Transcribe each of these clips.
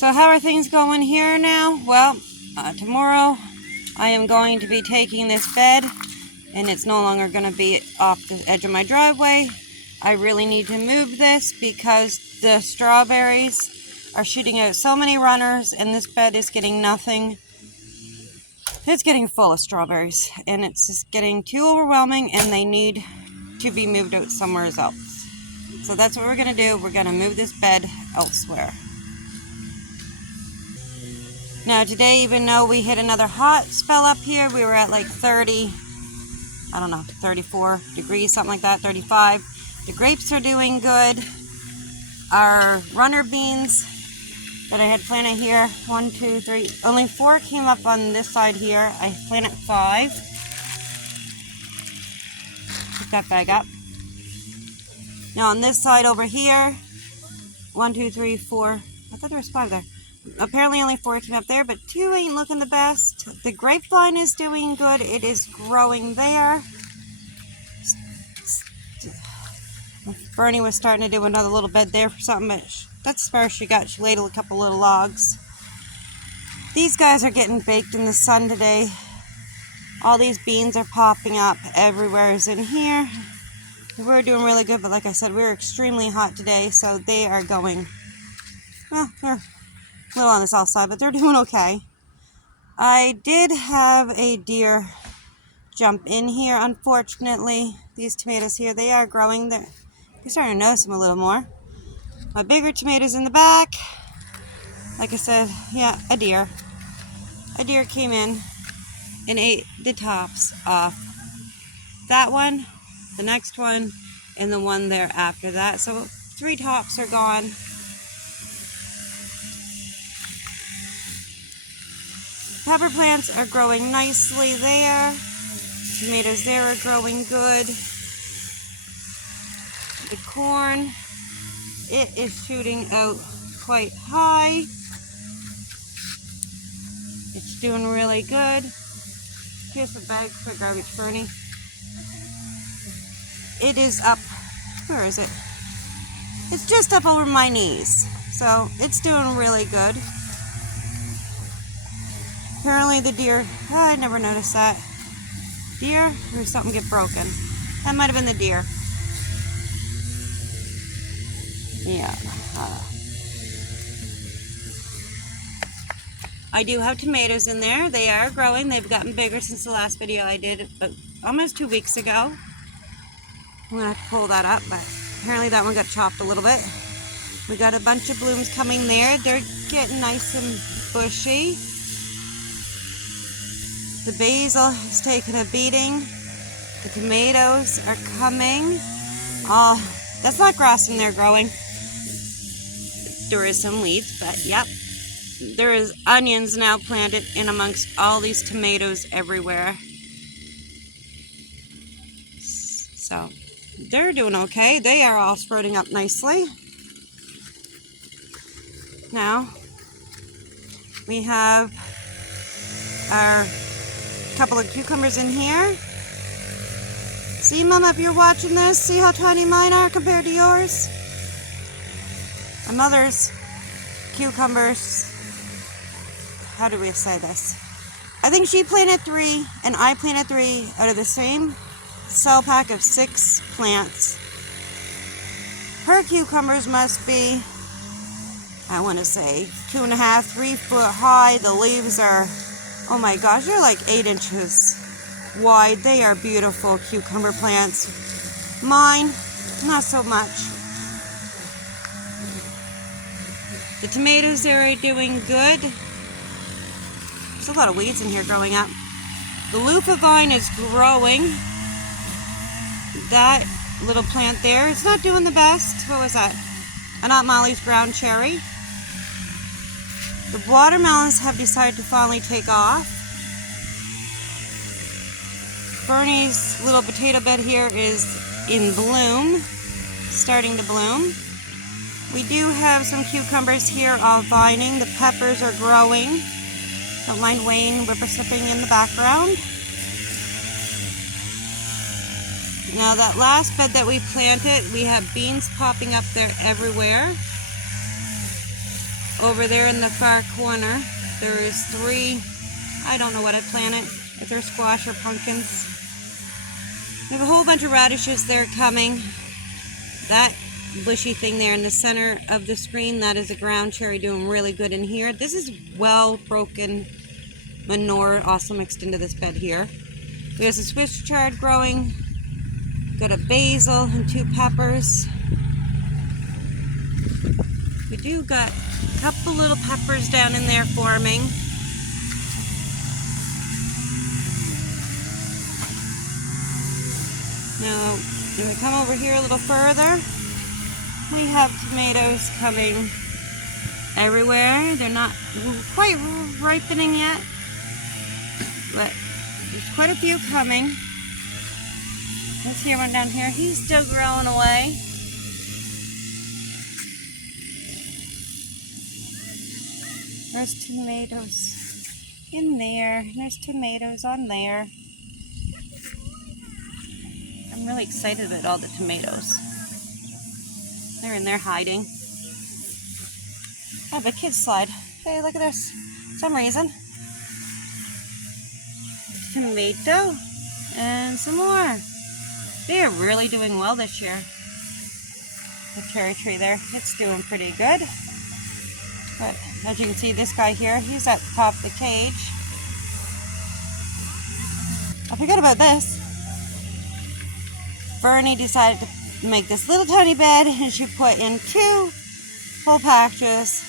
So how are things going here now? Well, tomorrow I am going to be taking this bed, and it's no longer going to be off the edge of my driveway. I really need to move this because the strawberries are shooting out so many runners, and this bed is getting nothing. It's getting full of strawberries, and it's just getting too overwhelming, and they need to be moved out somewhere else. So that's what we're going to do. We're going to move this bed elsewhere. Now today, even though we hit another hot spell up here, we were at like 30, I don't know, 34 degrees, something like that, 35. The grapes are doing good. Our runner beans that I had planted here, 1, 2, 3, only 4 came up on this side here. I planted 5. Pick that bag up. Now on this side over here, 1, 2, 3, 4, I thought there was 5 there. Apparently only 4 came up there, but 2 ain't looking the best. The grapevine is doing good. It is growing there. Bernie was starting to do another little bed there for something, but that's where she laid a couple little logs. These guys are getting baked in the sun today. All these beans are popping up everywhere is in here. We're doing really good, but like I said, we're extremely hot today, so they are going, well, they're a little on the south side, but they're doing okay. I did have a deer jump in here, unfortunately. These tomatoes here, they are growing. You're starting to notice them a little more. My bigger tomatoes in the back, like I said, yeah, a deer. A deer came in and ate the tops off that one, the next one, and the one there after that. So 3 tops are gone. Pepper plants are growing nicely there. Tomatoes there are growing good. The corn, it is shooting out quite high. It's doing really good. Here's the bag for garbage, Bernie. It is up, where is it? It's just up over my knees. So it's doing really good. Apparently the deer, I never noticed that. Deer, or something get broken. That might have been the deer. Yeah. I do have tomatoes in there. They are growing. They've gotten bigger since the last video I did almost 2 weeks ago. I'm going to have to pull that up, but apparently that one got chopped a little bit. We got a bunch of blooms coming there. They're getting nice and bushy. The basil is taking a beating. The tomatoes are coming. Oh, that's not grass in there growing. There is some weeds, but yep. There is onions now planted in amongst all these tomatoes everywhere. So, they're doing okay. They are all sprouting up nicely. Now, we have our couple of cucumbers in here. See, Mama, if you're watching this, see how tiny mine are compared to yours? My mother's cucumbers, how do we say this? I think she planted 3 and I planted 3 out of the same cell pack of 6 plants. Her cucumbers must be, I want to say, 2.5, 3 foot high. The leaves are, oh my gosh, they're like 8 inches wide. They are beautiful cucumber plants. Mine, not so much. The tomatoes there are doing good. There's a lot of weeds in here growing up. The loofah vine is growing. That little plant there, it's not doing the best. What was that? Aunt Molly's ground cherry. The watermelons have decided to finally take off. Bernie's little potato bed here is in bloom, starting to bloom. We do have some cucumbers here all vining. The peppers are growing. Don't mind Wayne whippersnipping in the background. Now that last bed that we planted, we have beans popping up there everywhere. Over there in the far corner, there is 3, I don't know what I planted, if they're squash or pumpkins. We have a whole bunch of radishes there coming. That bushy thing there in the center of the screen, that is a ground cherry doing really good in here. This is well broken manure, also mixed into this bed here. We have some Swiss chard growing. Got a basil and 2 peppers. We do got a couple little peppers down in there forming. Now, if we come over here a little further, we have tomatoes coming everywhere. They're not quite ripening yet, but there's quite a few coming. Let's hear one down here. He's still growing away. There's tomatoes in there. There's tomatoes on there. I'm really excited about all the tomatoes. They're in there hiding. I have a kid's slide. Hey, look at this. For some reason. Tomato and some more. They are really doing well this year. The cherry tree there, it's doing pretty good. But as you can see, this guy here, he's at the top of the cage. I forgot about this. Bernie decided to make this little tiny bed, and she put in 2 full packages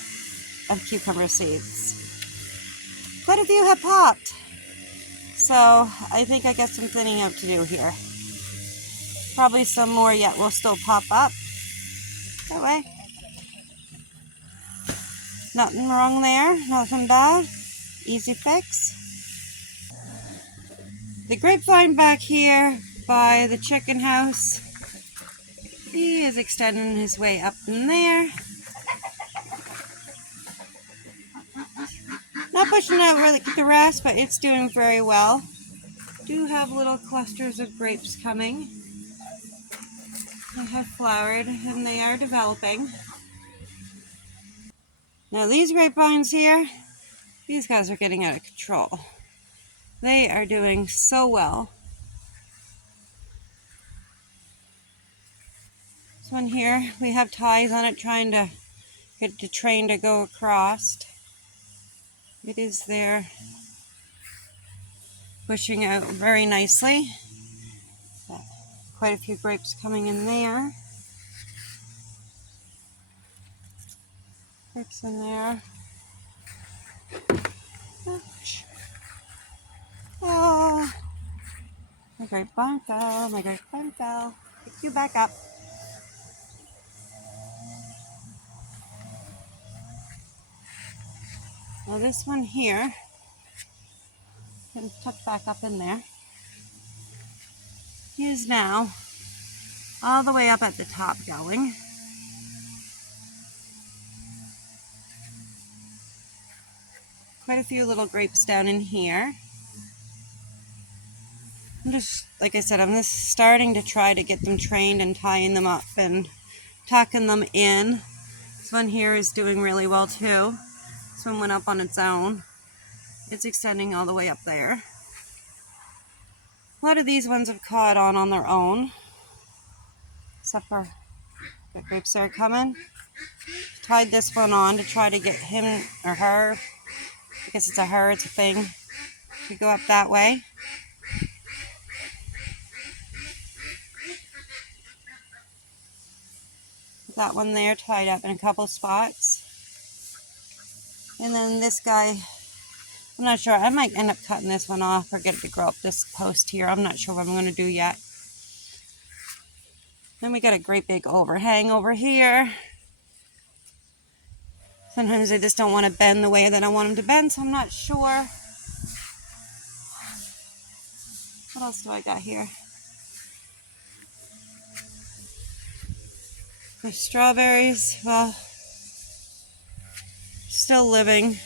of cucumber seeds. Quite a few have popped. So I think I got some thinning out to do here. Probably some more yet will still pop up. That way. Nothing wrong there, nothing bad. Easy fix. The grapevine back here by the chicken house, he is extending his way up in there. Not pushing out really the rest, but it's doing very well. Do have little clusters of grapes coming. They have flowered and they are developing. Now these grapevines here, these guys are getting out of control. They are doing so well. This one here, we have ties on it trying to get the train to go across. It is there, pushing out very nicely. Quite a few grapes coming in there. Grapes in there. Ouch. Oh, my grapevine fell, my grapevine fell. Pick you back up. Now this one here, can tuck back up in there. He is now all the way up at the top going. Quite a few little grapes down in here. I'm just, like I said, I'm just starting to try to get them trained and tying them up and tucking them in. This one here is doing really well too. This one went up on its own. It's extending all the way up there. A lot of these ones have caught on their own, except for the grapes that are coming. Tied this one on to try to get him or her, I guess it's a her, it's a thing, to go up that way. That one there tied up in a couple spots. And then this guy, I'm not sure, I might end up cutting this one off or get it to grow up this post here. I'm not sure what I'm going to do yet. Then we got a great big overhang over here. Sometimes I just don't want to bend the way that I want them to bend, so I'm not sure. What else do I got here? There's strawberries, well, still living.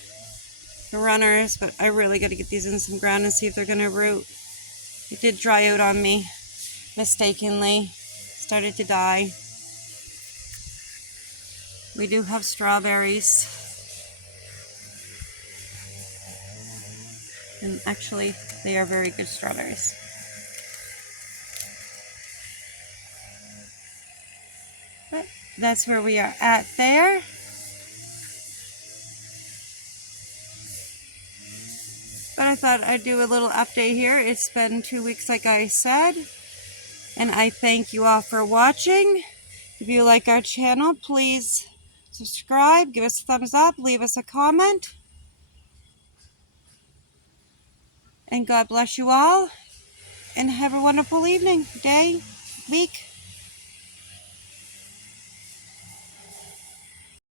The runners, but I really got to get these in some ground and see if they're going to root. It did dry out on me mistakenly. Started to die. We do have strawberries. And actually, they are very good strawberries. But that's where we are at there. But I thought I'd do a little update here. It's been 2 weeks, like I said. And I thank you all for watching. If you like our channel, please subscribe, give us a thumbs up, leave us a comment. And God bless you all. And have a wonderful evening, day, week.